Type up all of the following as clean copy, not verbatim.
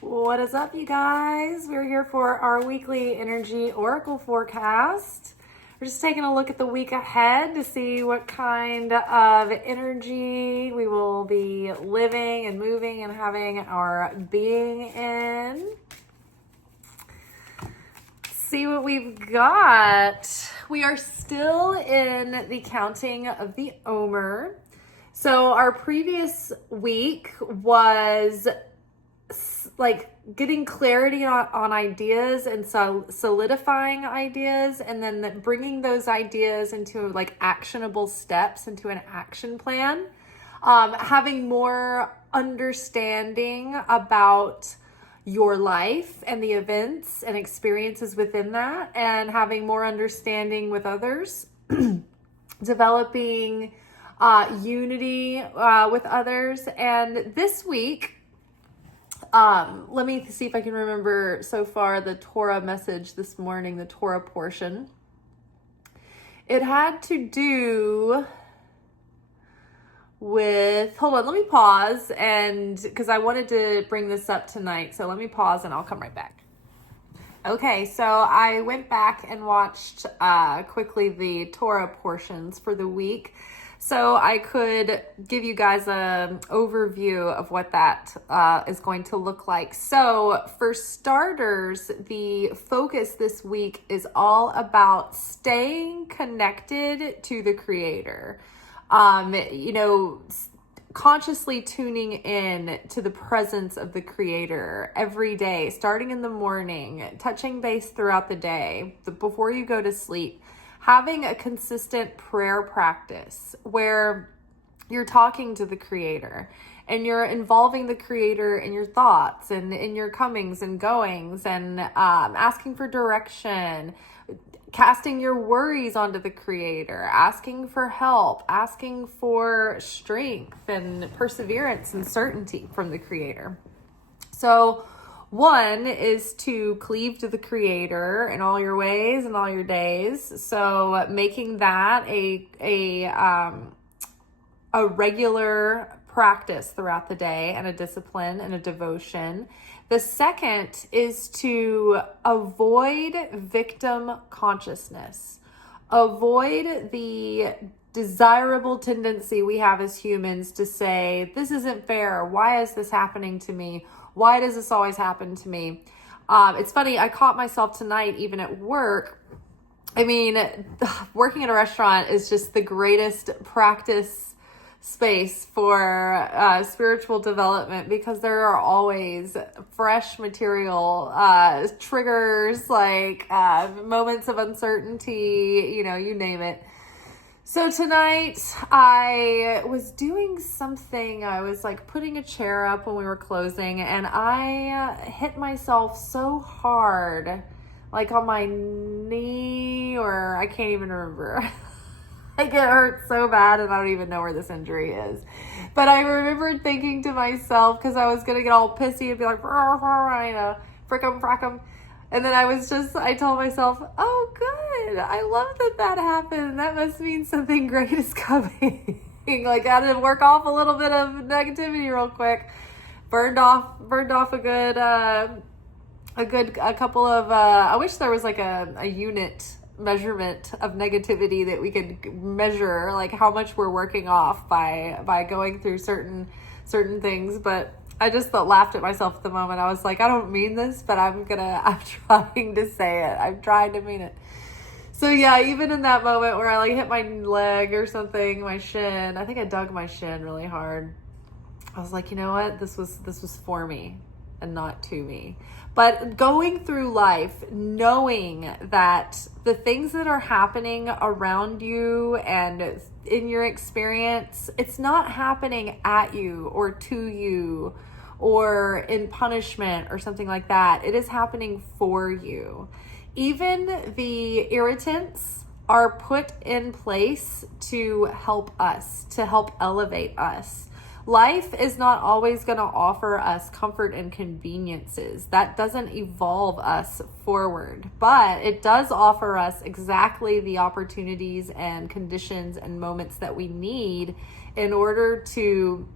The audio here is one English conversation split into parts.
What is up, you guys? We're here for our weekly energy oracle forecast. We're just taking a look at the week ahead to see what kind of energy we will be living and moving and having our being in. See what we've got. We are still in the counting of the Omer. So our previous week was like getting clarity on ideas and solidifying ideas, and then bringing those ideas into like actionable steps into an action plan, having more understanding about your life and the events and experiences within that, and having more understanding with others, developing unity with others. And this week, let me see if I can remember so far the Torah message this morning, the Torah portion. It had to do with, hold on, let me pause, and because I wanted to bring this up tonight, so let me pause and I'll come right back. Okay, so I went back and watched quickly the Torah portions for the week, so I could give you guys an overview of what that is going to look like. So for starters, the focus this week is all about staying connected to the Creator. Consciously tuning in to the presence of the Creator every day, starting in the morning, touching base throughout the day, before you go to sleep, having a consistent prayer practice where you're talking to the Creator and you're involving the Creator in your thoughts and in your comings and goings, and asking for direction, casting your worries onto the Creator, asking for help, asking for strength and perseverance and certainty from the Creator. So one is to cleave to the Creator in all your ways and all your days. So making that a regular practice throughout the day, and a discipline and a devotion. The second is to avoid victim consciousness. Avoid the desirable tendency we have as humans to say, this isn't fair. Why is this happening to me? Why does this always happen to me? It's funny, I caught myself tonight, even at work. I mean, working at a restaurant is just the greatest practice space for spiritual development, because there are always fresh material, triggers, like moments of uncertainty, you name it. So tonight I was doing something. I was like putting a chair up when we were closing, and I hit myself so hard, like on my knee, or I can't even remember. Like, it hurt so bad, and I don't even know where this injury is. But I remembered thinking to myself, because I was going to get all pissy and be like, frick 'em. And then I told myself, oh, good. I love that happened. That must mean something great is coming. Like, I had to work off a little bit of negativity real quick. Burned off a couple of, I wish there was like a unit measurement of negativity that we could measure, like how much we're working off by going through certain things. But I just laughed at myself at the moment. I was like, I don't mean this, but I'm trying to say it. I'm trying to mean it. So yeah, even in that moment where I like hit my leg or something, my shin, I think I dug my shin really hard. I was like, you know what? This was for me and not to me. But going through life, knowing that the things that are happening around you and in your experience, it's not happening at you or to you or in punishment or something like that. It is happening for you. Even the irritants are put in place to help us, to help elevate us. Life is not always going to offer us comfort and conveniences. That doesn't evolve us forward, but it does offer us exactly the opportunities and conditions and moments that we need in order to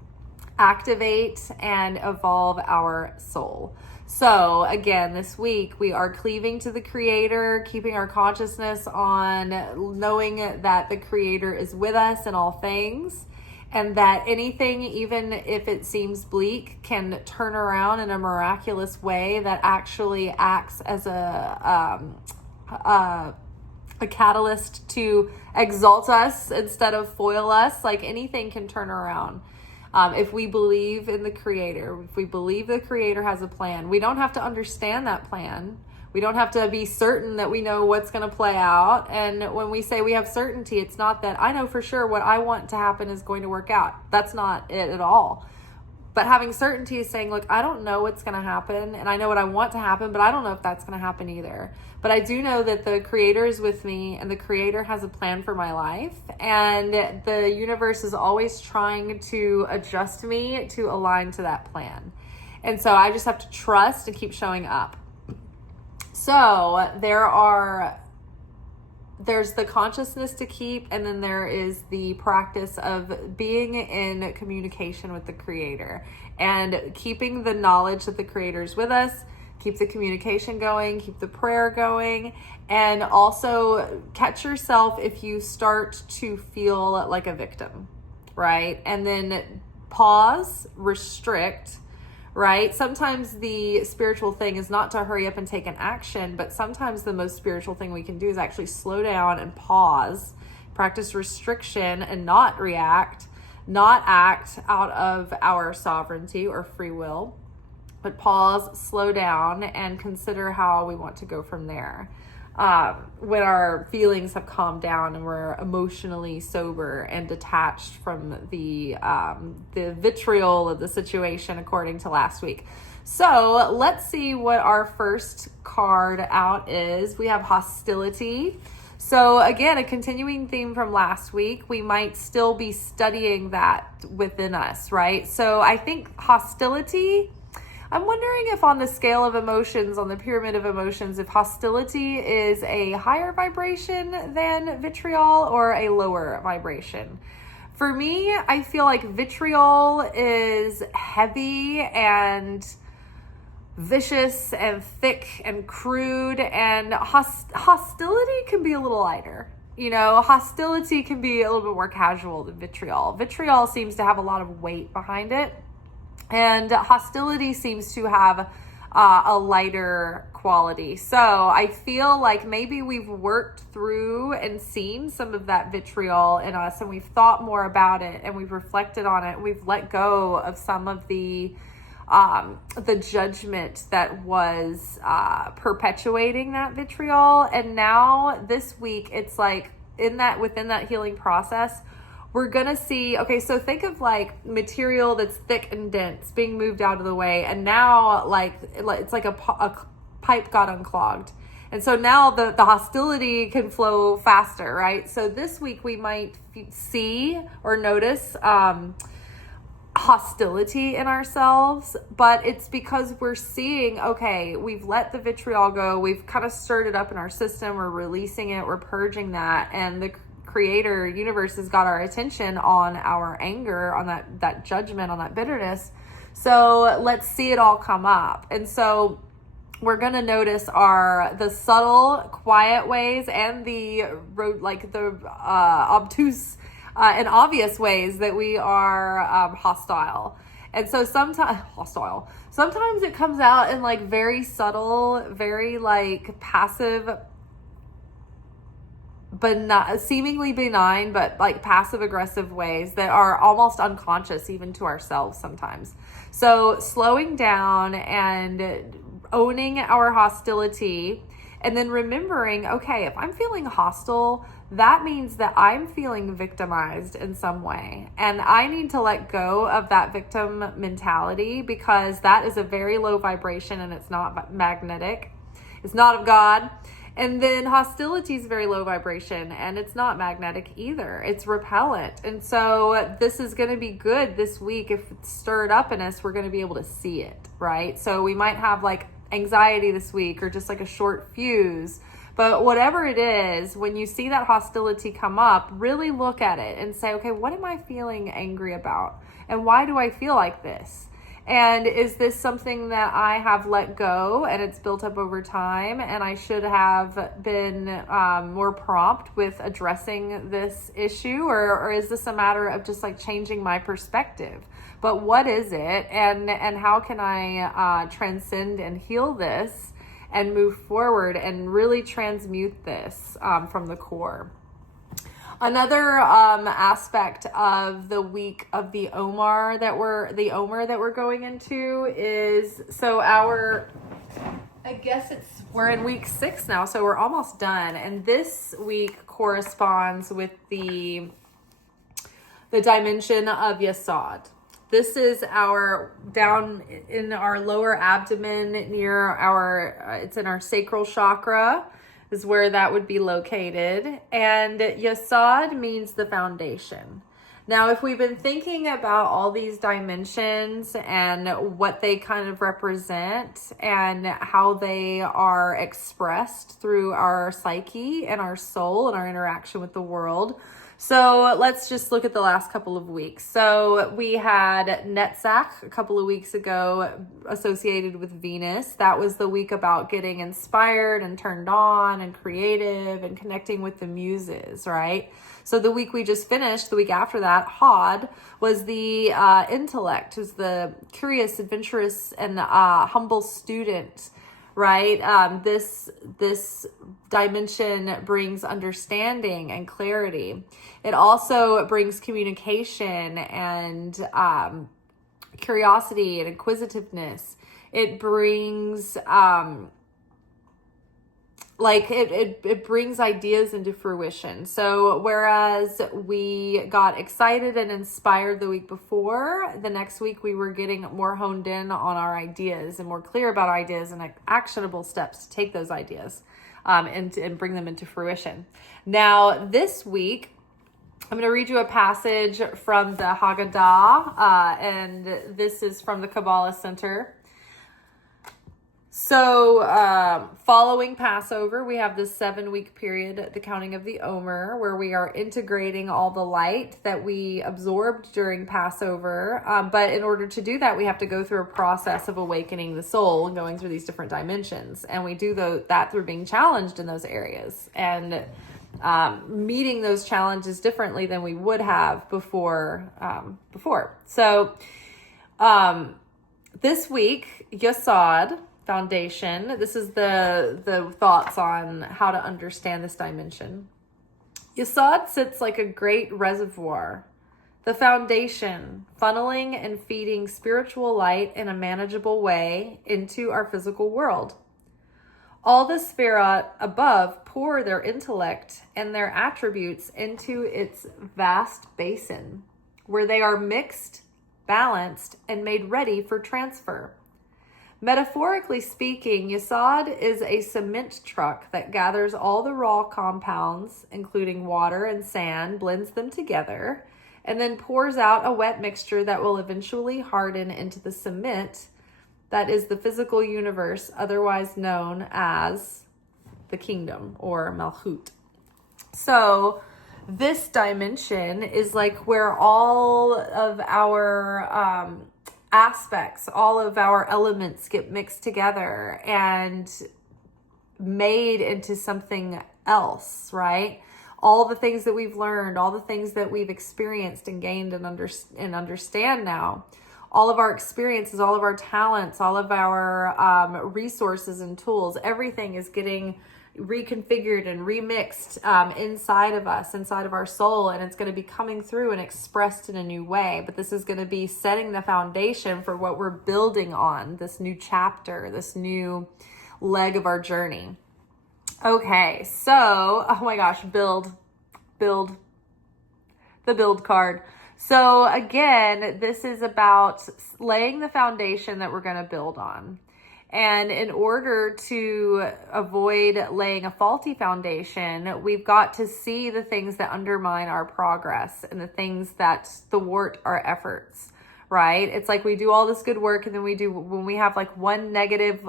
activate and evolve our soul. So again, this week we are cleaving to the Creator, keeping our consciousness on knowing that the Creator is with us in all things, and that anything, even if it seems bleak, can turn around in a miraculous way that actually acts as a catalyst to exalt us instead of foil us. Like anything can turn around. If we believe in the Creator, if we believe the Creator has a plan, we don't have to understand that plan. We don't have to be certain that we know what's going to play out. And when we say we have certainty, it's not that I know for sure what I want to happen is going to work out. That's not it at all. But having certainty is saying, look, I don't know what's going to happen, and I know what I want to happen, but I don't know if that's going to happen either. But I do know that the Creator is with me, and the Creator has a plan for my life, and the universe is always trying to adjust me to align to that plan. And so I just have to trust and keep showing up. So there's the consciousness to keep, and then there is the practice of being in communication with the Creator and keeping the knowledge that the Creator is with us, keep the communication going, keep the prayer going, and also catch yourself if you start to feel like a victim, right? And then pause, restrict, right? Sometimes the spiritual thing is not to hurry up and take an action, but sometimes the most spiritual thing we can do is actually slow down and pause, practice restriction and not react, not act out of our sovereignty or free will, but pause, slow down, and consider how we want to go from there. When our feelings have calmed down and we're emotionally sober and detached from the vitriol of the situation, according to last week. So let's see what our first card out is. We have hostility. So again, a continuing theme from last week. We might still be studying that within us, right? So I think hostility, I'm wondering if on the scale of emotions, on the pyramid of emotions, if hostility is a higher vibration than vitriol or a lower vibration. For me, I feel like vitriol is heavy and vicious and thick and crude, and hostility can be a little lighter. You know, hostility can be a little bit more casual than vitriol. Vitriol seems to have a lot of weight behind it. And hostility seems to have a lighter quality. So I feel like maybe we've worked through and seen some of that vitriol in us, and we've thought more about it, and we've reflected on it. We've let go of some of the judgment that was perpetuating that vitriol. And now this week, it's like within that healing process, we're going to see, okay, so think of like material that's thick and dense being moved out of the way. And now it's like a pipe got unclogged. And so now the hostility can flow faster, right? So this week we might see or notice hostility in ourselves, but it's because we're seeing, okay, we've let the vitriol go. We've kind of stirred it up in our system. We're releasing it. We're purging that. And the Creator universe has got our attention on our anger, on that judgment, on that bitterness. So let's see it all come up. And so we're going to notice the subtle, quiet ways and the obtuse and obvious ways that we are hostile. And so sometimes it comes out in like very subtle, very like passive, seemingly benign, but like passive aggressive ways that are almost unconscious even to ourselves sometimes. So slowing down and owning our hostility, and then remembering, okay, if I'm feeling hostile, that means that I'm feeling victimized in some way. And I need to let go of that victim mentality, because that is a very low vibration and it's not magnetic. It's not of God. And then hostility is very low vibration and it's not magnetic either. It's repellent. And so this is going to be good this week. If it's stirred up in us, we're going to be able to see it, right? So we might have like anxiety this week or just like a short fuse, But whatever it is, when you see that hostility come up, really look at it and say, okay, what am I feeling angry about? And why do I feel like this? And is this something that I have let go and it's built up over time, and I should have been more prompt with addressing this issue? Or is this a matter of just like changing my perspective? But what is it, and how can I transcend and heal this and move forward and really transmute this from the core? Another aspect of the week of the Omer that we're going into is, so we're in week 6 now, so we're almost done. And this week corresponds with the dimension of Yesod. This is down in our lower abdomen near it's in our sacral chakra, is where that would be located. And Yesod means the foundation. Now, if we've been thinking about all these dimensions and what they kind of represent and how they are expressed through our psyche and our soul and our interaction with the world. So let's just look at the last couple of weeks. So we had Netzach a couple of weeks ago associated with Venus. That was the week about getting inspired and turned on and creative and connecting with the muses, right? So the week we just finished, the week after that, Hod, was the intellect, was the curious, adventurous, and humble student, right? This dimension brings understanding and clarity. It also brings communication and curiosity and inquisitiveness. It brings it brings ideas into fruition. So whereas we got excited and inspired the week before, the next week we were getting more honed in on our ideas and more clear about our ideas and actionable steps to take those ideas and bring them into fruition. Now, this week, I'm going to read you a passage from the Haggadah, and this is from the Kabbalah Center. So, following Passover, we have this 7-week period, the counting of the Omer, where we are integrating all the light that we absorbed during Passover. But in order to do that, we have to go through a process of awakening the soul and going through these different dimensions. And we do that through being challenged in those areas and meeting those challenges differently than we would have before. So, this week, Yesod, foundation. This is the thoughts on how to understand this dimension. Yesod sits like a great reservoir, the foundation, funneling and feeding spiritual light in a manageable way into our physical world. All the Sefirot above pour their intellect and their attributes into its vast basin, where they are mixed, balanced, and made ready for transfer. Metaphorically speaking, Yesod is a cement truck that gathers all the raw compounds, including water and sand, blends them together, and then pours out a wet mixture that will eventually harden into the cement that is the physical universe, otherwise known as the kingdom or Malchut. So this dimension is like where all of our aspects, all of our elements get mixed together and made into something else, right? All the things that we've learned, all the things that we've experienced and gained and understand now, all of our experiences, all of our talents, all of our resources and tools, everything is getting reconfigured and remixed inside of us, inside of our soul, and it's going to be coming through and expressed in a new way. But this is going to be setting the foundation for what we're building on, this new chapter, this new leg of our journey. Okay, so, oh my gosh, build, the build card. So again, this is about laying the foundation that we're going to build on. And in order to avoid laying a faulty foundation, we've got to see the things that undermine our progress and the things that thwart our efforts, right? It's like we do all this good work, and then when we have like one negative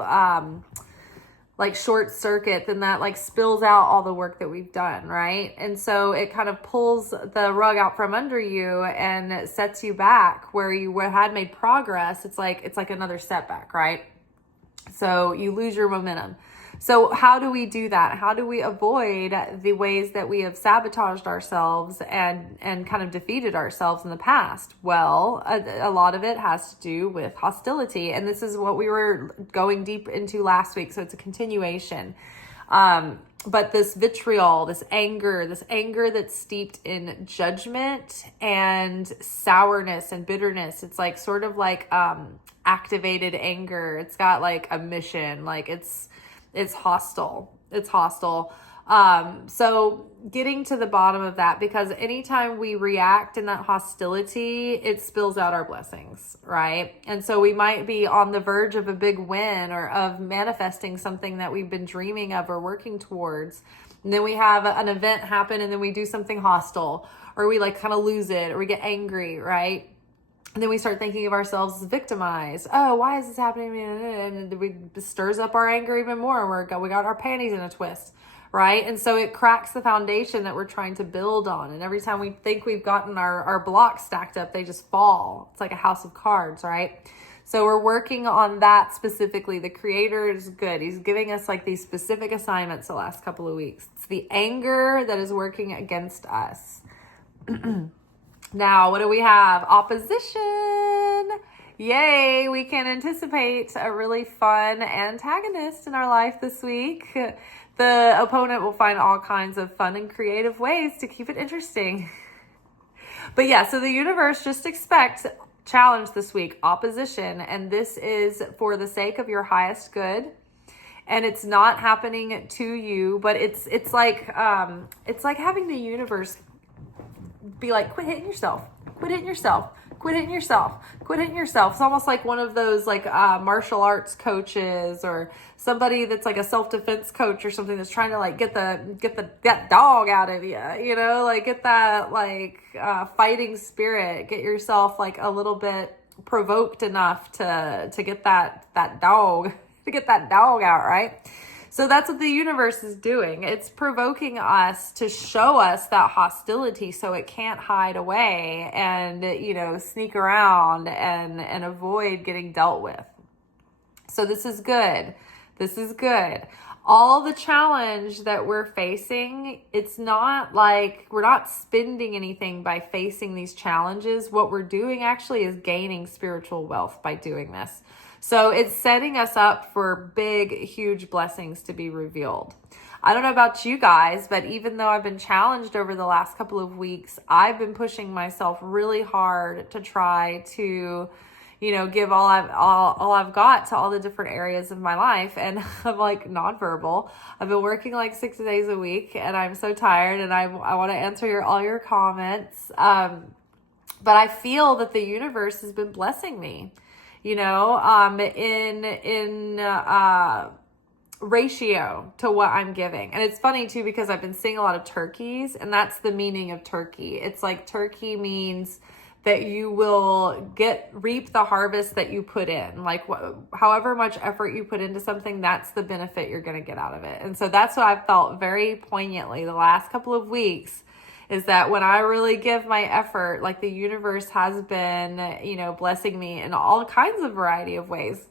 like short circuit, then that like spills out all the work that we've done, right? And so it kind of pulls the rug out from under you and sets you back where you had made progress. It's like another setback, right? So you lose your momentum. So how do we do that? How do we avoid the ways that we have sabotaged ourselves and kind of defeated ourselves in the past? Well, a lot of it has to do with hostility. And this is what we were going deep into last week. So it's a continuation. But this vitriol, this anger that's steeped in judgment and sourness and bitterness, it's like sort of like activated anger. It's got like a mission, like it's hostile. It's hostile. So getting to the bottom of that, because anytime we react in that hostility, it spills out our blessings, right? And so we might be on the verge of a big win or of manifesting something that we've been dreaming of or working towards. And then we have an event happen and then we do something hostile, or we like kind of lose it, or we get angry, right? And then we start thinking of ourselves as victimized. Oh, why is this happening to me? And it stirs up our anger even more. We got our panties in a twist, right? And so it cracks the foundation that we're trying to build on. And every time we think we've gotten our blocks stacked up, they just fall. It's like a house of cards, right? So we're working on that specifically. The Creator is good. He's giving us like these specific assignments the last couple of weeks. It's the anger that is working against us. Now, what do we have? Opposition. Yay, we can anticipate a really fun antagonist in our life this week. The opponent will find all kinds of fun and creative ways to keep it interesting. But yeah, so the universe, just expect challenge this week, opposition. And this is for the sake of your highest good. And it's not happening to you, but it's like having the universe be like, quit hitting yourself, quit hitting yourself, quit hitting yourself, quit hitting yourself. It's almost like one of those like martial arts coaches or somebody that's like a self-defense coach or something that's trying to like get that dog out of you, you know, like get that like fighting spirit, get yourself like a little bit provoked enough to get that dog, to get that dog out, right? So that's what the universe is doing. It's provoking us to show us that hostility so it can't hide away and, you know, sneak around and avoid getting dealt with. So this is good. This is good. All the challenge that we're facing, it's not like we're not spending anything by facing these challenges. What we're doing actually is gaining spiritual wealth by doing this. So it's setting us up for big, huge blessings to be revealed. I don't know about you guys, but even though I've been challenged over the last couple of weeks, I've been pushing myself really hard to try to, you know, give all I've got to all the different areas of my life. And I'm like nonverbal. I've been working like 6 days a week and I'm so tired and I want to answer all your comments. But I feel that the universe has been blessing me. You know, in ratio to what I'm giving. And it's funny too, because I've been seeing a lot of turkeys, and that's the meaning of turkey. It's like turkey means that you will reap the harvest that you put in. Like however much effort you put into something, that's the benefit you're going to get out of it. And so that's what I've felt very poignantly the last couple of weeks, is that when I really give my effort, like the universe has been, you know, blessing me in all kinds of variety of ways.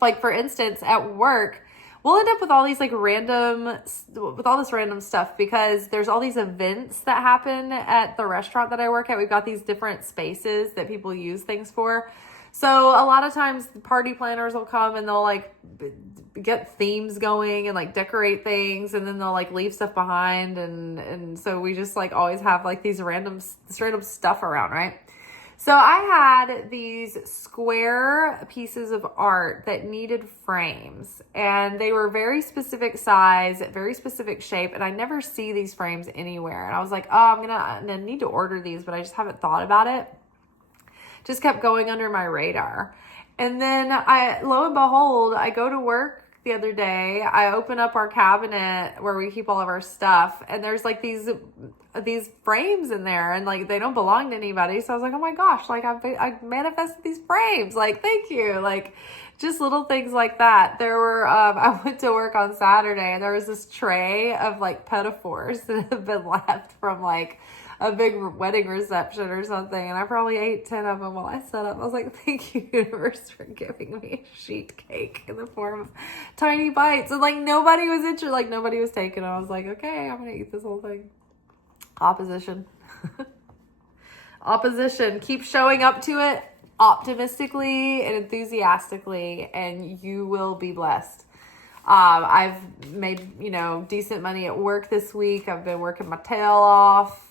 Like for instance, at work, we'll end up with all these like with all this random stuff because there's all these events that happen at the restaurant that I work at. We've got these different spaces that people use things for. So a lot of times the party planners will come and they'll like get themes going and like decorate things, and then they'll like leave stuff behind. And so we just like always have like this random stuff around, right? So I had these square pieces of art that needed frames, and they were very specific size, very specific shape, and I never see these frames anywhere. And I was like, oh, I'm gonna need to order these, but I just haven't thought about it. Just kept going under my radar. And then lo and behold, I go to work the other day. I open up our cabinet where we keep all of our stuff, and there's like these frames in there, and like they don't belong to anybody. So I was like, oh my gosh, like I manifested these frames. Like, thank you. Like, just little things like that. There were, I went to work on Saturday and there was this tray of like pedophores that have been left from like a big wedding reception or something. And I probably ate 10 of them while I set up. I was like, thank you, universe, for giving me a sheet cake in the form of tiny bites. And like nobody was interested, like nobody was taking it. I was like, okay, I'm going to eat this whole thing. Opposition. Opposition. Keep showing up to it optimistically and enthusiastically, and you will be blessed. I've made, decent money at work this week. I've been working my tail off.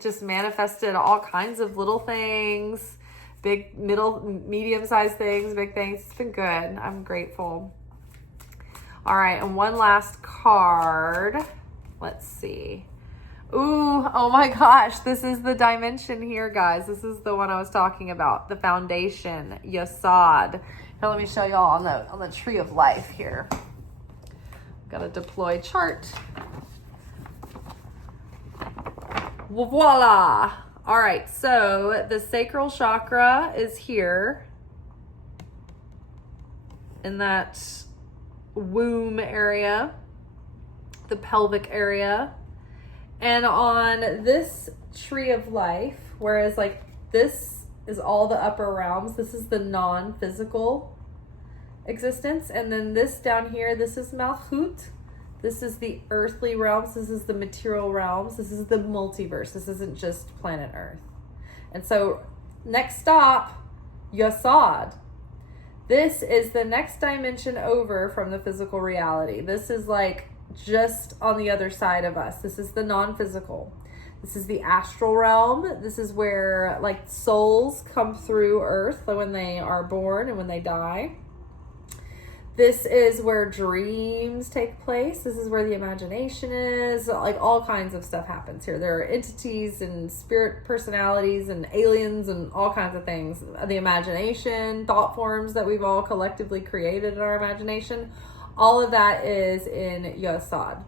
Just manifested all kinds of little things, big, medium-sized things, big things. It's been good. I'm grateful. All right, and one last card. Let's see. Ooh, oh my gosh, this is the dimension here, guys. This is the one I was talking about, the foundation, Yasad. Here, let me show y'all on the tree of life here. Got a deploy chart. Voila! All right, so the sacral chakra is here in that womb area, the pelvic area. And on this tree of life, whereas like this is all the upper realms, this is the non-physical existence. And then this down here, this is Malchut. This is the earthly realms. This is the material realms. This is the multiverse. This isn't just planet Earth. And so next stop, Yasad. This is the next dimension over from the physical reality. This is like just on the other side of us. This is the non-physical. This is the astral realm. This is where like souls come through Earth when they are born and when they die. This is where dreams take place. This is where the imagination is. Like all kinds of stuff happens here. There are entities and spirit personalities and aliens and all kinds of things. The imagination, thought forms that we've all collectively created in our imagination. All of that is in Yasad.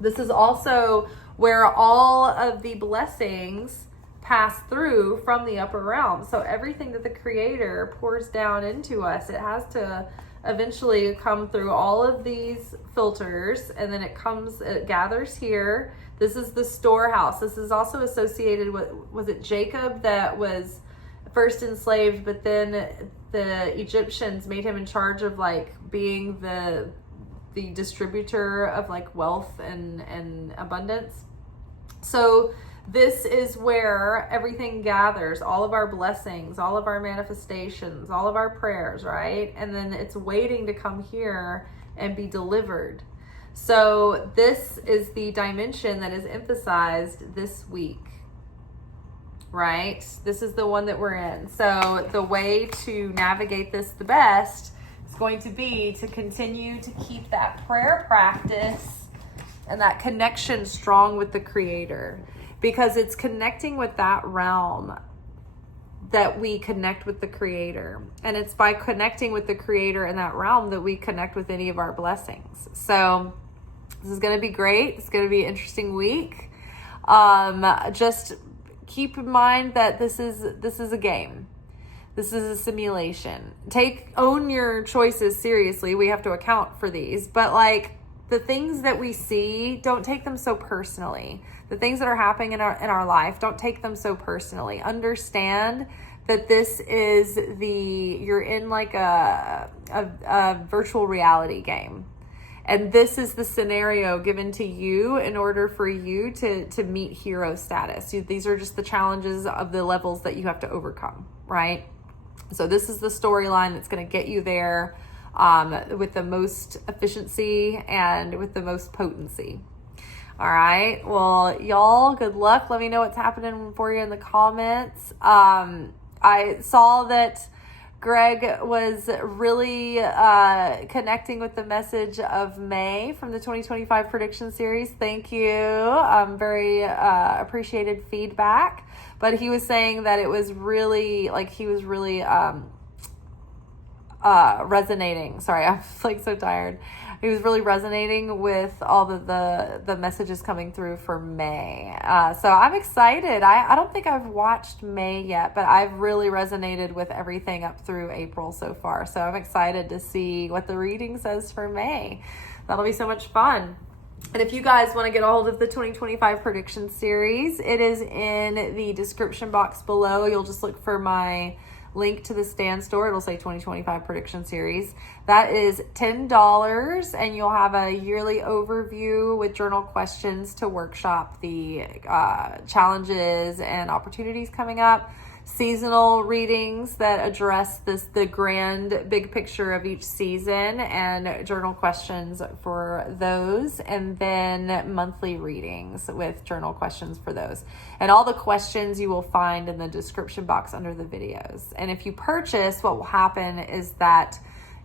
This is also where all of the blessings pass through from the upper realm. So everything that the Creator pours down into us, it has to eventually come through all of these filters, and then it gathers here. This is the storehouse. This is also associated with, was it Jacob that was first enslaved, but then the Egyptians made him in charge of like being the distributor of like wealth and abundance. So this is where everything gathers, all of our blessings, all of our manifestations, all of our prayers, right? And then it's waiting to come here and be delivered. So this is the dimension that is emphasized this week, right? This is the one that we're in. So the way to navigate this the best is going to be to continue to keep that prayer practice and that connection strong with the Creator. Because it's connecting with that realm that we connect with the Creator. And it's by connecting with the Creator in that realm that we connect with any of our blessings. So this is going to be great. It's going to be an interesting week. Just keep in mind that this is a game. This is a simulation. Own your choices seriously. We have to account for these. But like the things that we see, don't take them so personally. The things that are happening in our life, don't take them so personally. Understand that this is you're in like a virtual reality game. And this is the scenario given to you in order for you to meet hero status. These are just the challenges of the levels that you have to overcome, right? So this is the storyline that's going to get you there with the most efficiency and with the most potency. All right. Well, y'all, good luck. Let me know what's happening for you in the comments. I saw that Greg was really connecting with the message of May from the 2025 prediction series. Thank you. Very appreciated feedback. But he was saying that it was really, like, he was really resonating. Sorry, I'm like so tired. He was really resonating with all the messages coming through for May. So I'm excited. I don't think I've watched May yet, but I've really resonated with everything up through April so far. So I'm excited to see what the reading says for May. That'll be so much fun. And if you guys want to get a hold of the 2025 prediction series, it is in the description box below. You'll just look for my link to the Stan store. It'll say 2025 prediction series. That is $10, and you'll have a yearly overview with journal questions to workshop the challenges and opportunities coming up, seasonal readings that address the grand big picture of each season, and journal questions for those, and then monthly readings with journal questions for those. And all the questions you will find in the description box under the videos. And if you purchase, what will happen is that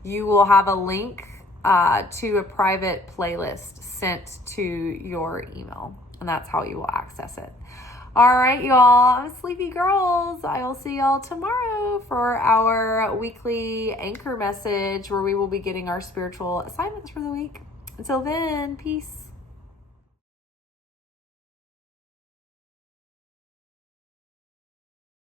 you will have a link to a private playlist sent to your email, and that's how you will access it. All right, y'all, I'm sleepy girls. I will see y'all tomorrow for our weekly anchor message where we will be getting our spiritual assignments for the week. Until then, peace.